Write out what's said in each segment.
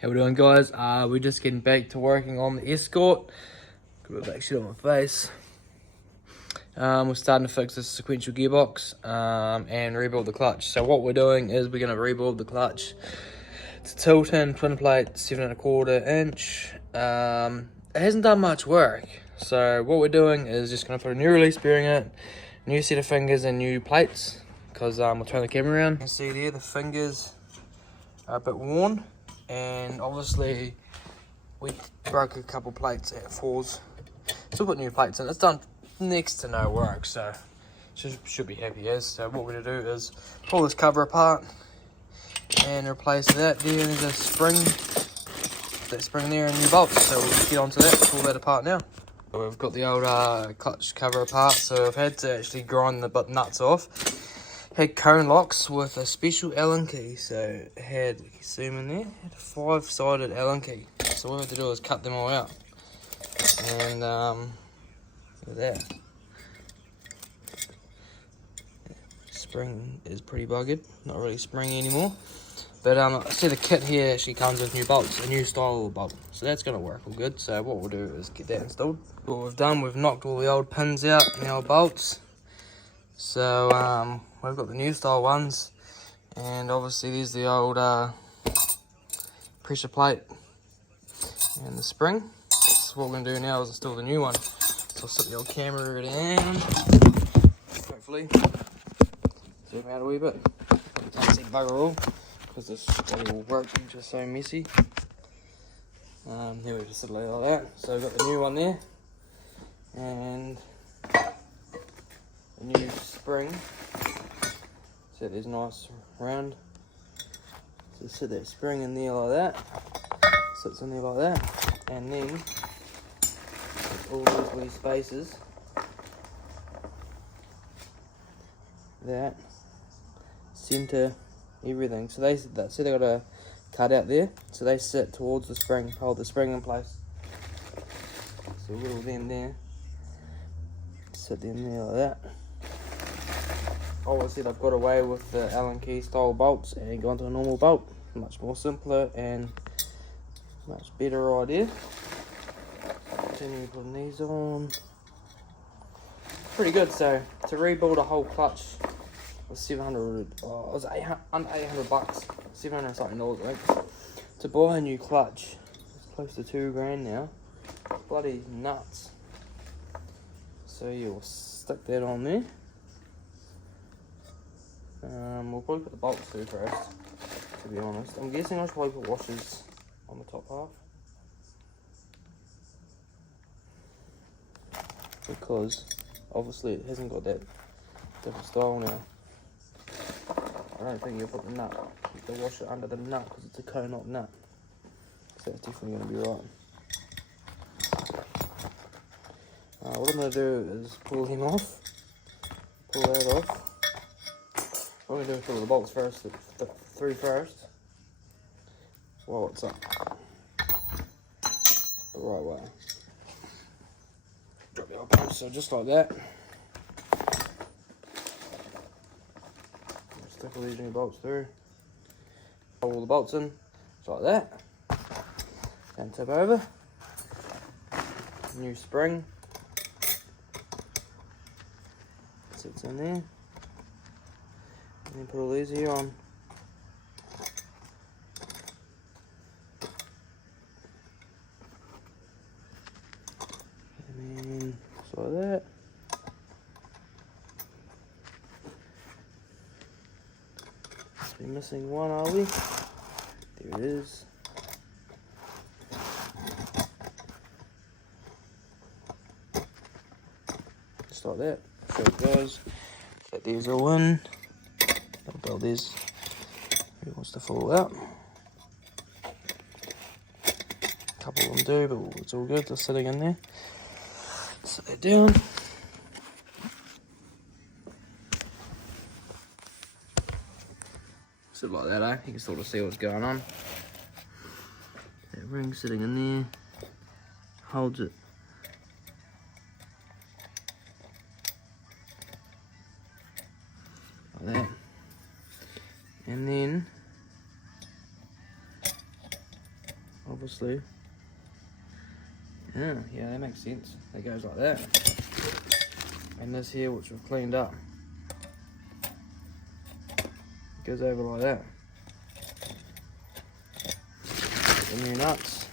How we doing, guys? We're just getting back to working on the Escort. Got a bit of back shit on my face. We're starting to fix this sequential gearbox and rebuild the clutch. So what we're doing is we're going to rebuild the clutch. It's a tilt-in twin plate 7¼ inch. It hasn't done much work. So what we're doing is just going to put a new release bearing in it, new set of fingers and new plates, because we'll turn the camera around. You can see there the fingers are a bit worn. And obviously we broke a couple plates at fours, so we'll put new plates in. It's done next to no work, so should be happy as. So what we're going to do is pull this cover apart and replace that. There's a spring, that spring there, and new bolts, so we'll get onto that, pull that apart now. So we've got the old clutch cover apart, so I've had to actually grind the nuts off. Had cone locks with a special Allen key, so it had, you can zoom in there, had a 5-sided Allen key. So what we have to do is cut them all out. And look at that. Spring is pretty buggered, not really springy anymore. But I see the kit here actually comes with new bolts, a new style bolt. So that's going to work all good. So what we'll do is get that installed. What we've done, we've knocked all the old pins out and the old bolts. So we've got the new style ones, and obviously there's the old pressure plate and the spring. So what we're going to do now is install the new one. So I'll set the old camera down, hopefully zoom out a wee bit. Probably can't see bugger all because this little workbench is so messy. Here we just sit it like that. So we've got the new one there, and a new spring. So there's nice round. So set that spring in there like that. Sits in there like that. And then all these wee spaces that center everything. So they got a cut out there. So they sit towards the spring, hold the spring in place. So we'll little them there. Sit them there like that. Obviously I've got away with the Allen key style bolts and gone to a normal bolt. Much more simpler and much better idea. Continue putting these on. Pretty good. So to rebuild a whole clutch was 700. Oh, it was under 800 bucks, 700 something dollars, I think. To buy a new clutch, it's close to $2 now. Bloody nuts. So you'll stick that on there. We'll probably put the bolts through first, to be honest. I'm guessing I should probably put washers on the top half, because obviously it hasn't got that different style now. I don't think you'll put the washer under the nut because it's a cone lock nut. So that's definitely going to be right. What I'm going to do is pull him off, pull that off. I'm going to do fill the bolts first, through first, while it's up the right way. Drop the old post, so just like that. Stick all these new bolts through. Pull all the bolts in, just like that. Then tip over. New spring. Sits in there. And then put all these here on. And then just like that. We're missing one, are we? There it is. Just like that. So it goes. Set these all in. I'll build these. Who wants to fall out? A couple of them do, but it's all good. They're sitting in there. Set that down. Sit like that, eh? You can sort of see what's going on. That ring sitting in there holds it. Like that. And then obviously. Yeah, that makes sense. It goes like that. And this here, which we've cleaned up, goes over like that. The new nuts.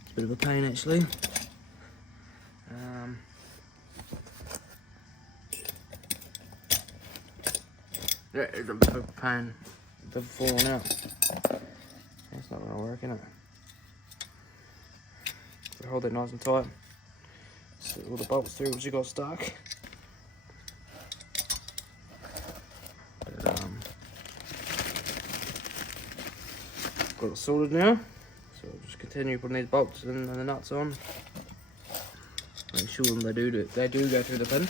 It's a bit of a pain actually. Yeah, it's a bit of a pain. They've fallen out. That's not gonna work, innit? So hold that nice and tight. Set all the bolts through which you got stuck. But, got it sorted now. So I'll just continue putting these bolts and the nuts on. Make sure they do go through the pin.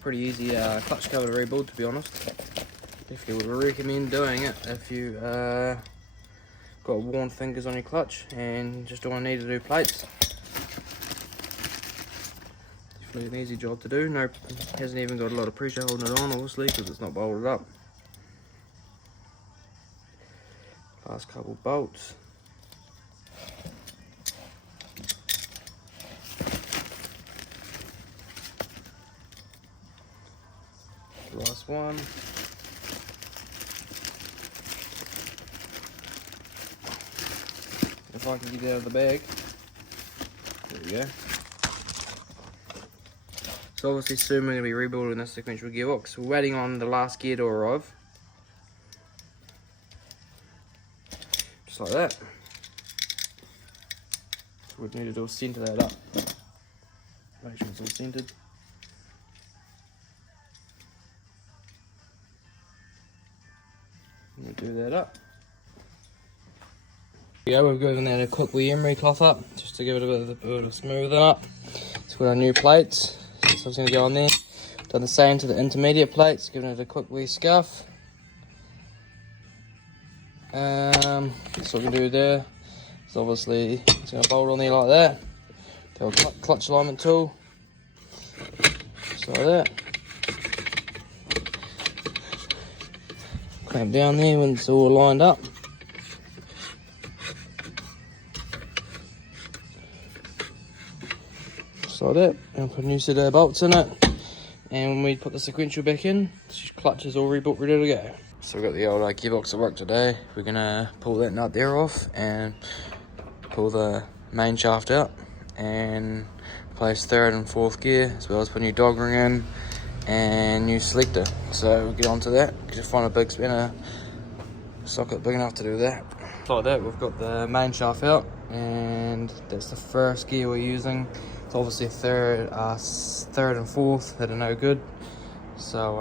Pretty easy clutch cover to rebuild, to be honest. Definitely would recommend doing it if you got worn fingers on your clutch and just don't need to do plates. Definitely an easy job to do. No, hasn't even got a lot of pressure holding it on, obviously, because it's not bolted up. Last couple bolts. Last one. If I can get it out of the bag. There we go. So obviously soon we're going to be rebuilding this sequential gearbox. We're waiting on the last gear to arrive. Just like that. So we need to do is centre that up. Make sure it's all centered. We'll do that up. Yeah, we've given that a quick wee emery cloth up just to give it a bit of a smoothing up. It's got our new plates, so it's going to go on there. Done the same to the intermediate plates, giving it a quick wee scuff. That's what we can do there. So obviously it's going to bolt on there like that. The old clutch alignment tool, just like that. Clamp down there when it's all lined up. Just like that. And put a new set of bolts in it. And when we put the sequential back in, the clutch is all rebuilt, ready to go. So we've got the old gearbox at work today. We're gonna pull that nut there off and pull the main shaft out and replace third and fourth gear, as well as put a new dog ring in and new selector. So we'll get onto that. Just find a big spinner socket big enough to do that. Like that, we've got the main shaft out, and that's the first gear we're using. It's obviously third and fourth that are no good. So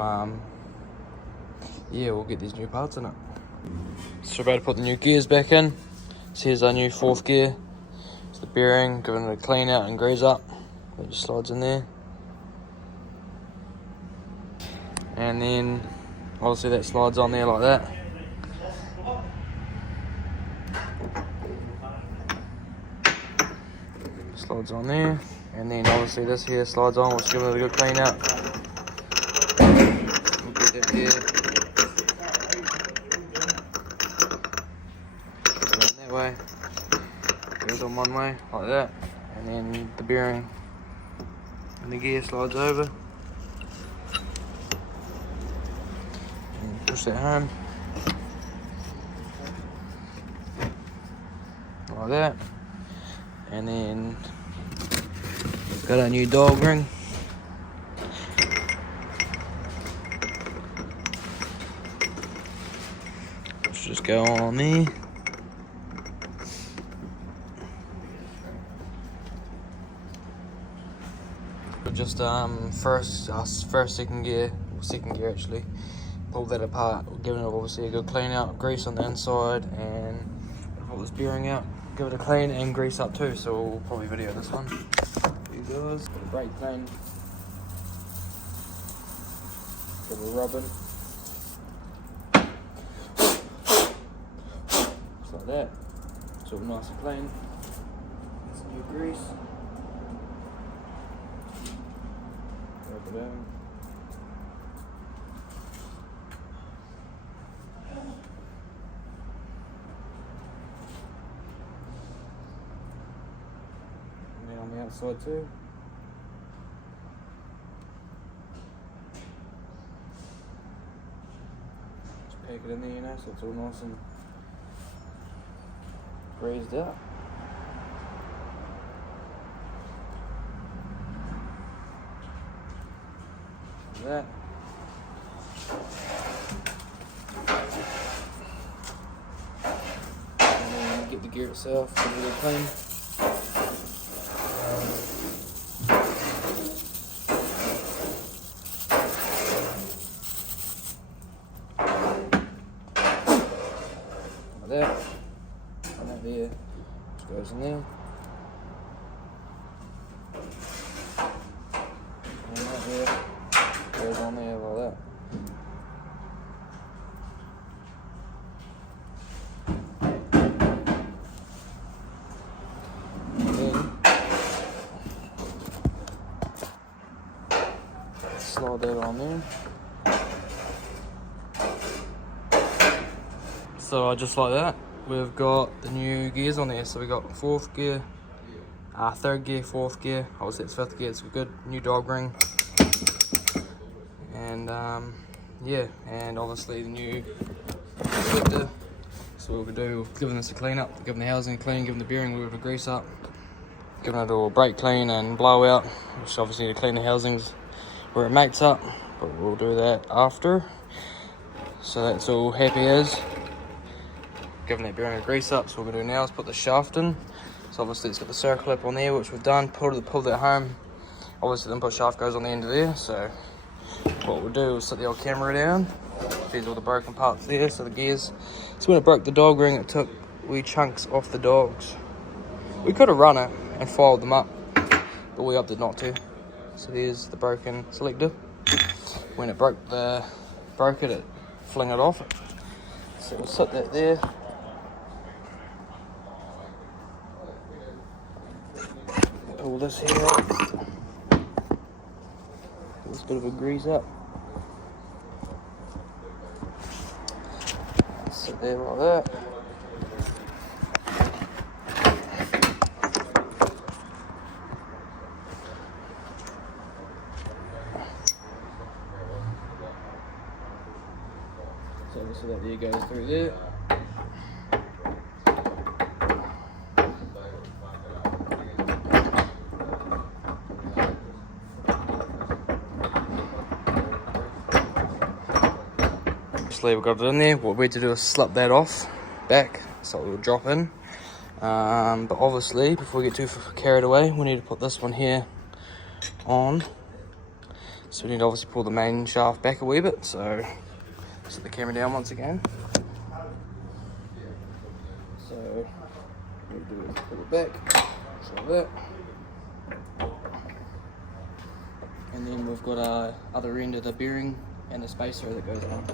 yeah, we'll get these new parts in it. So we're about to put the new gears back in. So here's our new fourth gear. It's the bearing, giving it a clean out and grease up. It just slides in there. And then obviously that slides on there like that. Slides on there. And then obviously this here slides on, which gives it a good clean out. We'll get it here. Goes that way. Goes on one way, like that. And then the bearing and the gear slides over. Push that home like that, and then got a new dog ring. Let's just go on there. But just second gear actually. Pull that apart, giving it obviously a good clean out, grease on the inside, and pull this bearing out, give it a clean and grease up too. So we'll probably video this one. Here goes, got a brake clean, got a rubbing, like that. It's all nice and clean. Some new grease. Rub it in. And then on the outside too. Just pack it in there, you know, so it's all nice and greased up. That. And then get the gear itself, get it really clean. Like that. And that there just goes in there. And that there goes on there like that. And then slide that on there. So just like that, we've got the new gears on there. So we got fourth gear, third gear, fourth gear. Obviously it's fifth gear. It's a good new dog ring. And yeah, and obviously the new selector. So what we're gonna do, giving this a clean up, giving the housing a clean, giving the bearing a little bit of grease up, giving it all a brake clean and blowout, which obviously to clean the housings where it mates up, but we'll do that after. So that's all happy as. Giving that bearing a grease up, so what we're gonna do now is put the shaft in. So obviously it's got the circle up on there, which we've done, pulled that home. Obviously the input shaft goes on the end of there, so what we'll do is set the old camera down. There's all the broken parts there, so the gears. So when it broke the dog ring, it took wee chunks off the dogs. We could have run it and filed them up, but we opted not to. So there's the broken selector. When it broke it fling it off. So we'll set that there. Pull this here off. This bit of a grease up. Sit there like that. So that there goes through there. We've got it in there. What we need to do is slip that off back so it will drop in. But obviously, before we get too carried away, we need to put this one here on. So we need to obviously pull the main shaft back a wee bit. So set the camera down once again. So what we do is put it back, just like that. And then we've got our other end of the bearing and the spacer that goes on.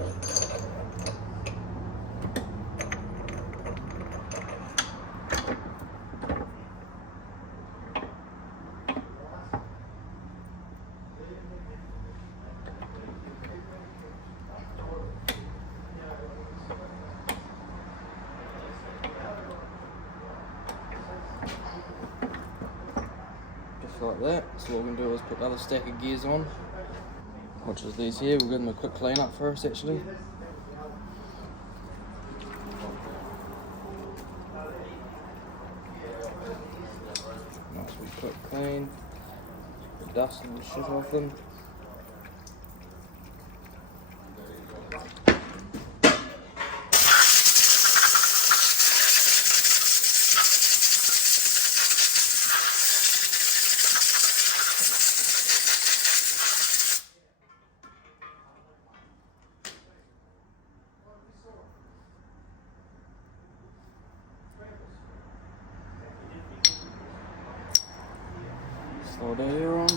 Just like that. So what we're going to do is put the other stack of gears on, which is these here. We'll give them a quick clean up first actually. Nice wee quick clean. The dust and the shit off them. Slow down here on.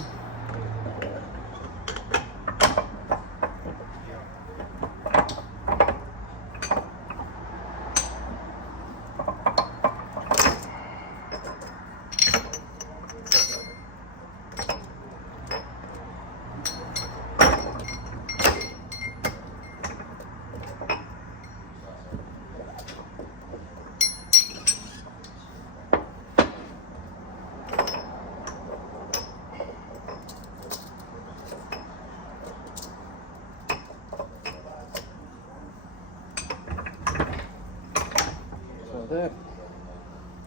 like that.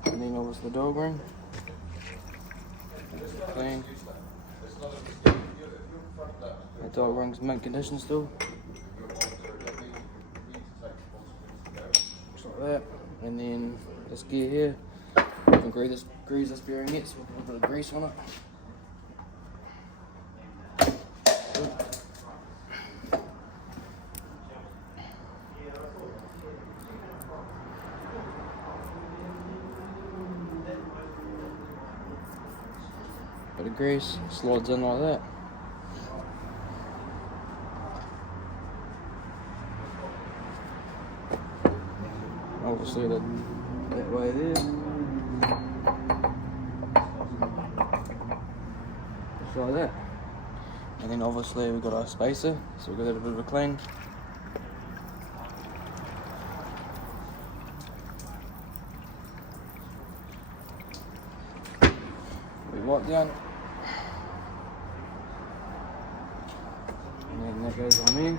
And then obviously the dog ring. Clean. The dog ring's mint condition still. Just like that. And then this gear here. We can grease this bearing yet, so we'll put a bit of grease on it. Bit of grease, slides in like that. Obviously that way there. Just like that. And then obviously we've got our spacer, so we'll give that a bit of a clean. We wipe down. And then that goes on there.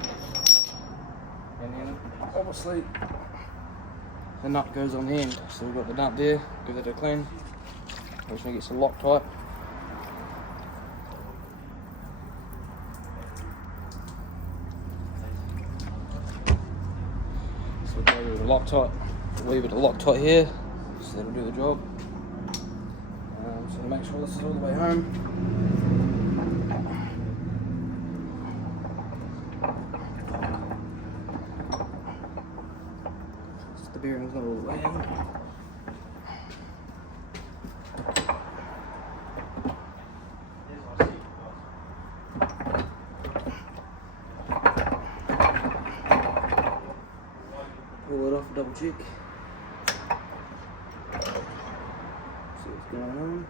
And then obviously the nut goes on the end. So we've got the nut there, give it a clean. We're just going to get some Loctite. So we'll go with the Loctite, a wee bit of Loctite here, so that'll do the job. So to make sure this is all the way home. The bearing's not all the way in. Pull it off and double check. See what's going on.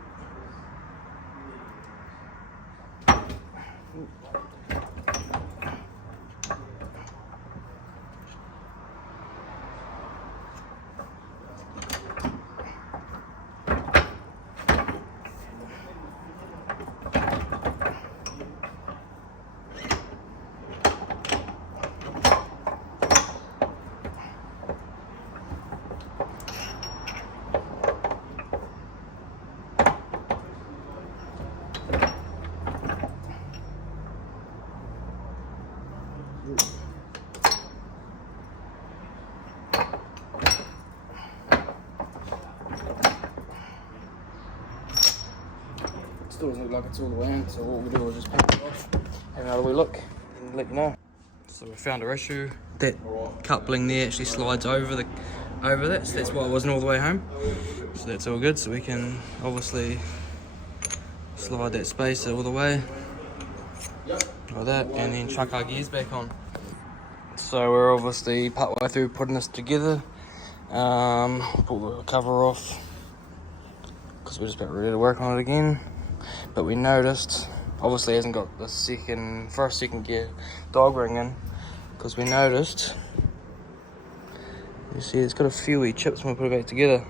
Still doesn't look like it's all the way in, so what we'll do is just paint it off, have another wee look, and let you know. So we found our issue. That coupling there actually slides over that, so that's why it wasn't all the way home. So that's all good, so we can obviously slide that spacer all the way, like that, and then chuck our gears back on. So we're obviously part way through putting this together. Pull the cover off, because we're just about ready to work on it again. But we noticed, obviously it hasn't got the first second gear dog ring in, because we noticed, you see it's got a few wee chips when we put it back together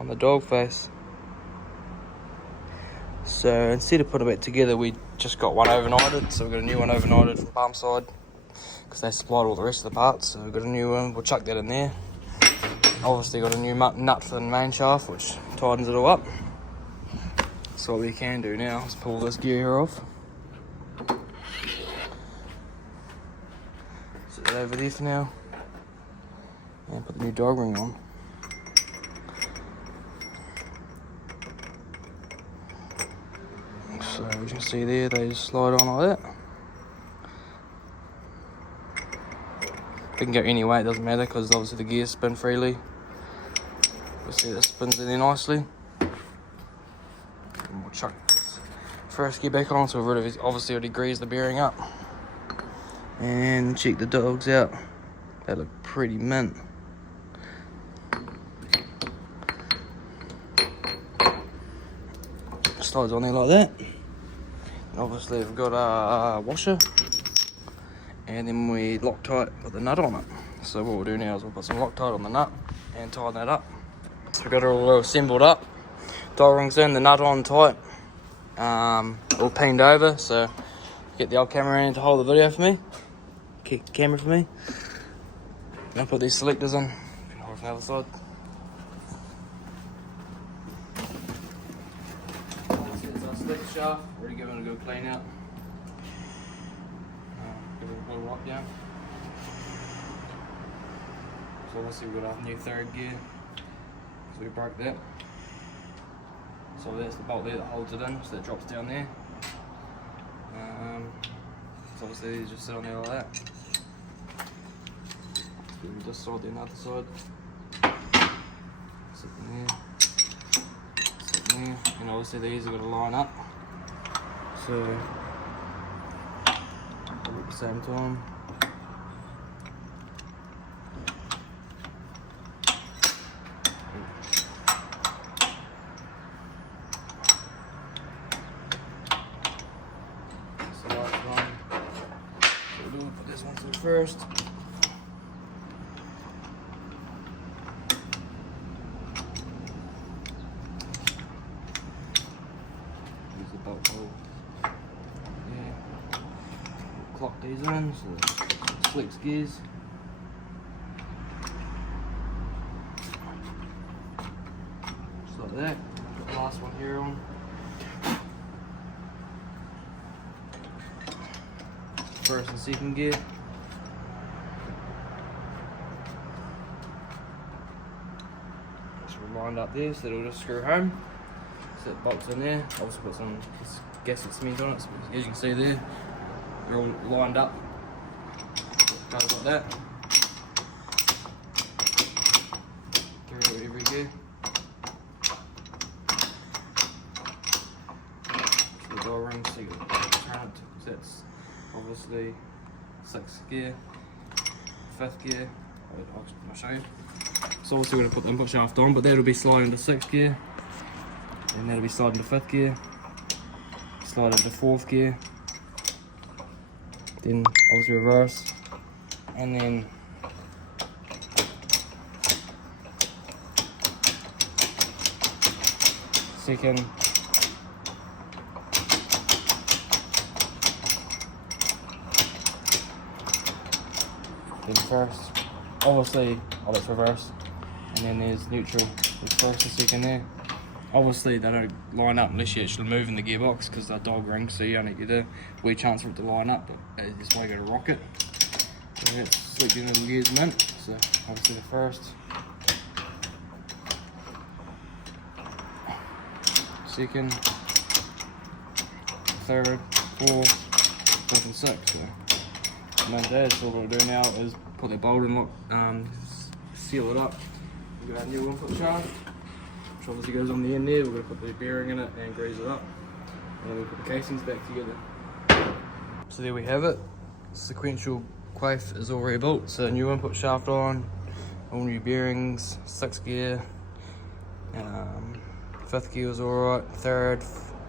on the dog face. So instead of putting it back together, we just got one overnighted, so we've got a new one overnighted from Palmside, because they supplied all the rest of the parts, so we've got a new one, we'll chuck that in there. Obviously got a new nut for the main shaft, which tightens it all up. So what we can do now is pull this gear here off. Set it over there for now. And put the new dog ring on. So as you can see there, they just slide on like that. They can go any way, it doesn't matter, because obviously the gears spin freely. You see that spins in there nicely. And we'll chuck this first gear back on, so we've obviously already greased the bearing up. And check the dogs out. They look pretty mint. Slides on there like that. And obviously we've got a washer. And then we Loctite with the nut on it. So what we'll do now is we'll put some Loctite on the nut and tighten that up. So we've got it all assembled up. Dog rings in, the nut on tight. All pinned over, so get the old cameraman to hold the video for me. Keep the camera for me. And I'll put these selectors on. Hold from the other side. select shaft, already given it a good clean out. Give it a little wipe down. So obviously we've got our new third gear, so we broke that. So that's the bolt there that holds it in, so that drops down there. So obviously these just sit on there like that. So we can just side the other side. Sit in there. Sit in there. And obviously these are going to line up. So at the same time. First, use the bolt hole. Yeah, clock these in so it slicks gears. Just like that. Put the last one here on. First and second gear. Lined up there, so it'll just screw home. Set the bolts in there. Also put some gasket cement on it, so as you can see there, they're all lined up. It goes like that. Through every gear. So the door ring, so you can turn it, because that's obviously 6th gear, 5th gear. I'll show you. So obviously we're going to put the input shaft on, but that'll be sliding to 6th gear, and that'll be sliding to 5th gear, slide into 4th gear, then obviously reverse, and then second, then first. Obviously, oh, that's reverse, and then there's neutral. There's first and second there. Obviously, they don't line up unless you're actually moving the gearbox because they're dog rings, so you only get a wee chance for it to line up, but that's why you got to rock it. So that's selecting little gears in. So obviously the first, second, third, fourth, fifth, and sixth. So, and then that's all we're going to do now is put the bolt and lock, seal it up. We've got our new input shaft, which obviously goes on the end there. We're going to put the bearing in it and grease it up. And then we'll put the casings back together. So there we have it. Sequential quaif is all rebuilt. So new input shaft on, all new bearings, 6th gear, 5th gear was alright, 3rd,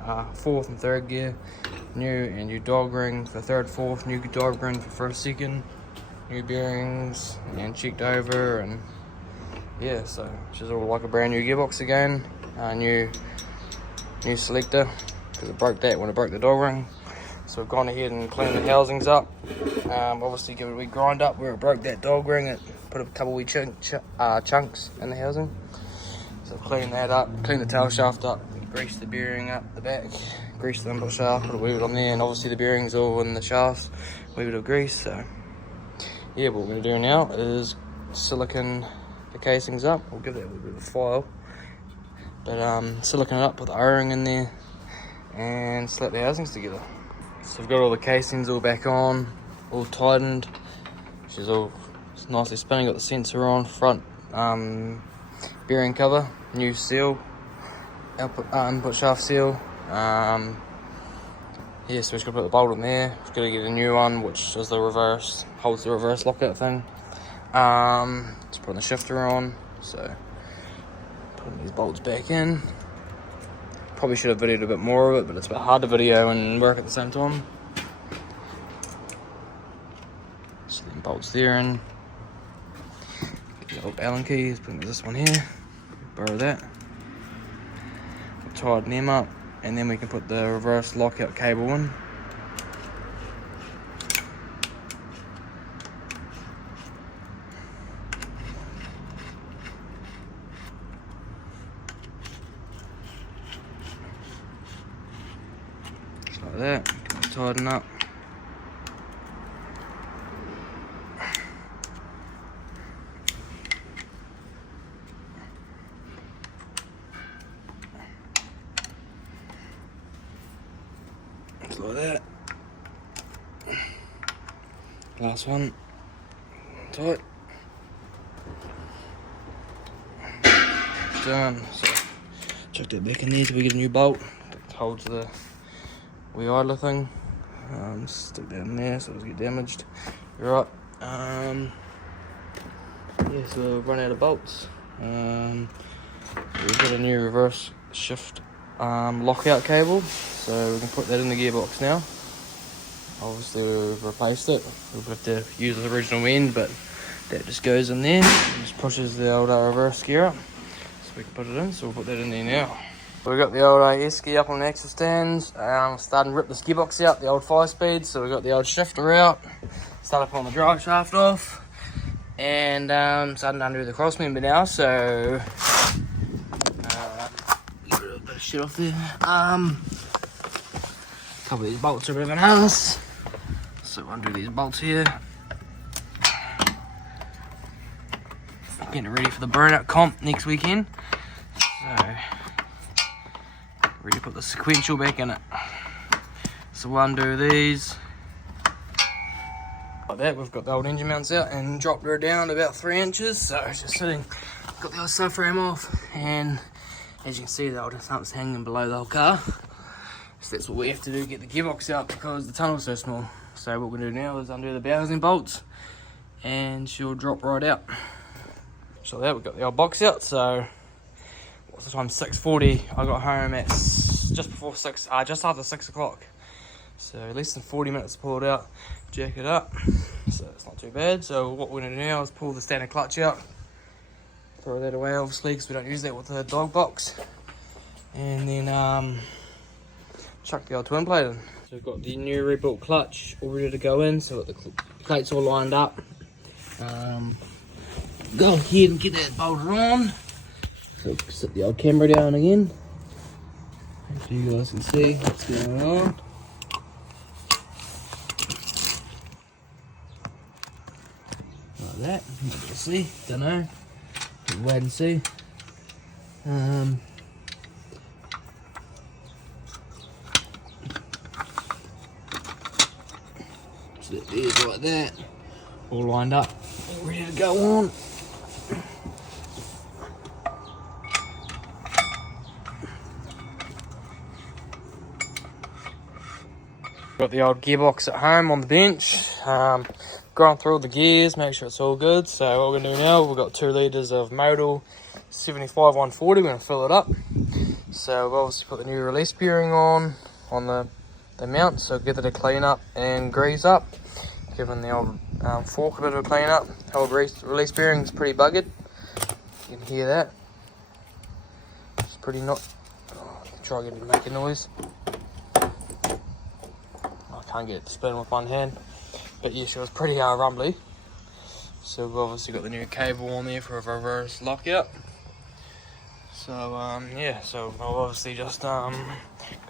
4th and 3rd gear, new dog ring for 3rd, 4th, new dog ring for 1st, 2nd. New bearings and checked over, and yeah, so it's just all like a brand new gearbox again. New selector, because it broke that when it broke the dog ring. So we've gone ahead and cleaned the housings up. Obviously give it a wee grind up where it broke that dog ring. It put a couple wee chunks in the housing. So clean that up, clean the tail shaft up, grease the bearing up the back, grease the input shaft, put a wee bit on there, and obviously the bearings all in the shafts, wee bit of grease. So yeah, what we're going to do now is silicone the casings up. We'll give that a little bit of a file, but silicone it up, put the O-ring in there, and slap the housings together. So we've got all the casings all back on, all tightened, which is all nicely spinning. Got the sensor on, front bearing cover, new seal, input shaft seal. Yeah, so we're just going to put the bolt in there. We're going to get a new one, which is the reverse, holds the reverse lockout thing. Just putting the shifter on, so putting these bolts back in. Probably should have videoed a bit more of it, but it's a bit hard to video and work at the same time. So then bolts there in. Get the old Allen keys, putting this one here, borrow that. We'll tighten them up, and then we can put the reverse lockout cable in. like that. Tighten up. Just like that. Last one. Tight. Done. So chuck that back in there till we get a new bolt that holds the wheel idler thing. Stick that in there so it doesn't get damaged. Right. Yeah, so we've run out of bolts. We've got a new reverse shift lockout cable, so we can put that in the gearbox now. Obviously we've replaced it. We'll have to use the original end, but that just goes in there and just pushes the old reverse gear up. So we can put it in, so we'll put that in there now. We've got the old SRESKY up on the axle stands. Starting to rip this gearbox out, the old 5-speed. So we've got the old shifter out. Started pulling the drive shaft off. And starting to undo the cross member now. So get rid of a bit of shit off there. A couple of these bolts are a bit of an ass. So undo these bolts here. Getting ready for the burnout comp next weekend. So ready to put the sequential back in it. So we'll undo these. Like that, we've got the old engine mounts out and dropped her down to about 3 inches. So it's just sitting, got the old subframe off, and as you can see, the old hump's hanging below the whole car. So that's what we have to do, get the gearbox out because the tunnel's so small. So what we're gonna do now is undo the housing bolts and she'll drop right out. So that, we've got the old box out. So what's the time? 6:40. I got home at just before 6, just after 6 o'clock. So less than 40 minutes to pull it out, jack it up. So it's not too bad. So what we're gonna do now is pull the standard clutch out, throw that away obviously because we don't use that with the dog box, and then chuck the old twin plate in. So we've got the new rebuilt clutch all ready to go in. So we've got the plates all lined up. Go ahead and get that bolted on. So sit the old camera down again, so you guys can see what's going on. Like that. You'll see. Don't know. We'll wait and see. So that there's like that. All lined up. All ready to go on. Got the old gearbox at home on the bench. Going through all the gears, make sure it's all good. So what we're gonna do now, we've got 2 litres of Modal 75 140. We're gonna fill it up. So we've obviously put the new release bearing on the mount. So give it a clean up and grease up. Giving the old fork a bit of a clean up. The old release bearing is pretty buggered. You can hear that. It's pretty not. Try to get it to make a noise. Can't get it to spin with one hand, but yeah, she was pretty rumbly. So we've obviously got the new cable on there for a reverse lockout. So yeah, so I've obviously just got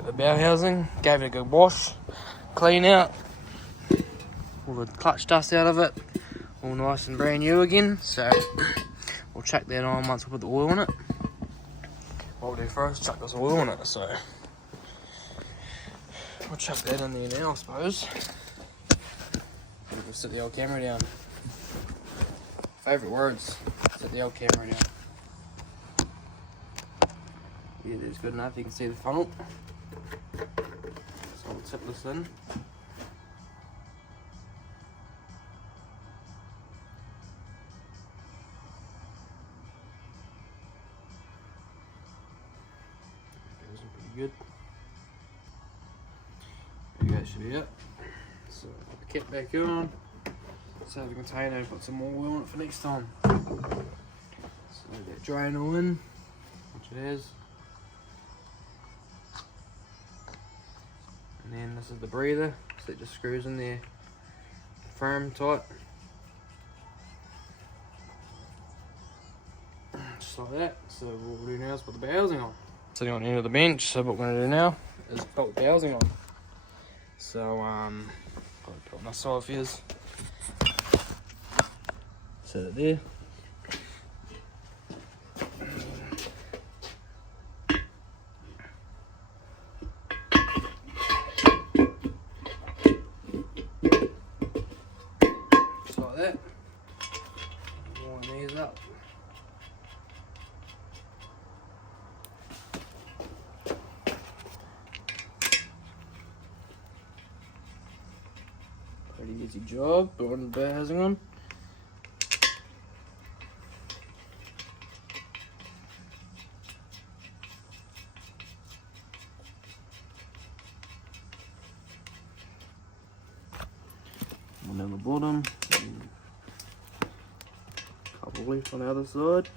the bow housing, gave it a good wash, clean out, all the clutch dust out of it, all nice and brand new again. So we'll chuck that on once we put the oil in it. What we'll do first, chuck this oil in it. So we'll chuck that in there now, I suppose. We'll sit the old camera down. Favourite words, sit the old camera down. Yeah, that's good enough, you can see the funnel. So we'll tip this in. Goes in pretty good. That should be it. So put the kit back on, save the container and put some more oil on it for next time. So let that drain all in, which it has. And then this is the breather, so it just screws in there firm, tight. Just like that. So what we'll do now is put the housing on. Sitting on the end of the bench, so what we're going to do now is put the housing on. So probably put my side fuse. Set it there. Just like that. Line these up. Pretty easy job, putting the housing on. One down the bottom, couple left on the other side.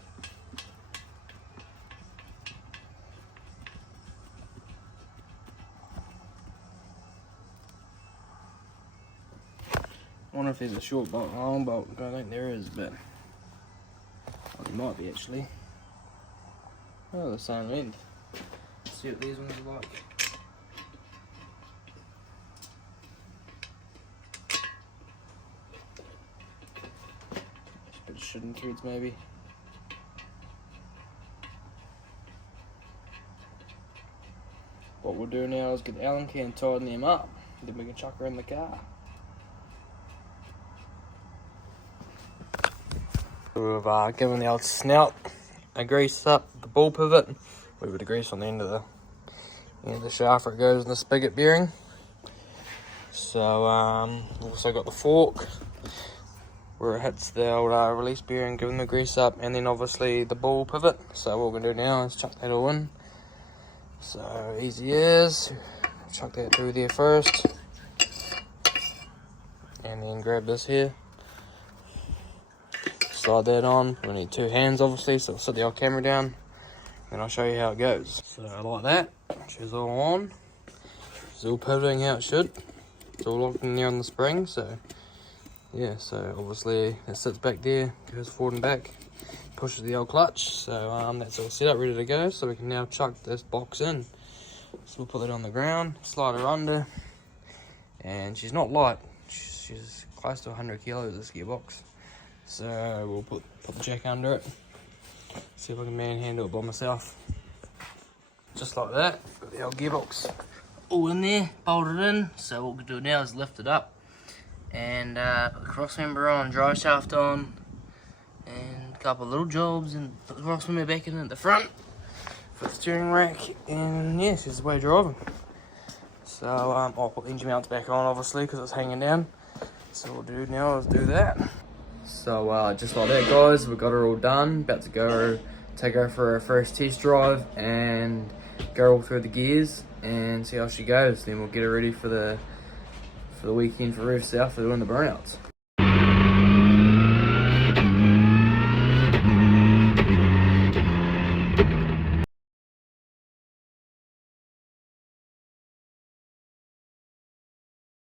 I wonder if there's a short bolt and long bolt. I don't think there is, but well, there might be actually. Oh, the same length. Let's see what these ones are like. Bit of shooting threads maybe. What we'll do now is get the Allen key and tighten them up. Then we can chuck her in the car. We've given the old snout a grease up, the ball pivot. We would grease on the end of the shaft where it goes in the spigot bearing. So we've also got the fork where it hits the old release bearing, giving the grease up, and then obviously the ball pivot. So what we're going to do now is chuck that all in. So easy as, chuck that through there first, and then grab this here. Slide that on. We need two hands obviously, so I'll set the old camera down and I'll show you how it goes. So like that, she's all on. She's all pivoting how it should. It's all locked in there on the spring, so yeah, so obviously it sits back there, goes forward and back, pushes the old clutch. So that's all set up, ready to go. So we can now chuck this box in. So we'll put that on the ground, slide her under, and she's not light. She's close to 100 kilos, this gearbox. So we'll put the jack under it, see if I can manhandle it by myself. Just like that, got the old gearbox all in there, bolted in. So what we can do now is lift it up and put the cross member on, dry shaft on, and a couple of little jobs, and put the cross member back in at the front for the steering rack, and yeah, this is the way of driving. So I'll put the engine mounts back on obviously because it's hanging down. So what we'll do now is do that. So just like that guys, we got her all done, about to go take her for her first test drive and go all through the gears and see how she goes. Then we'll get her ready for the weekend for Rev South for doing the burnouts.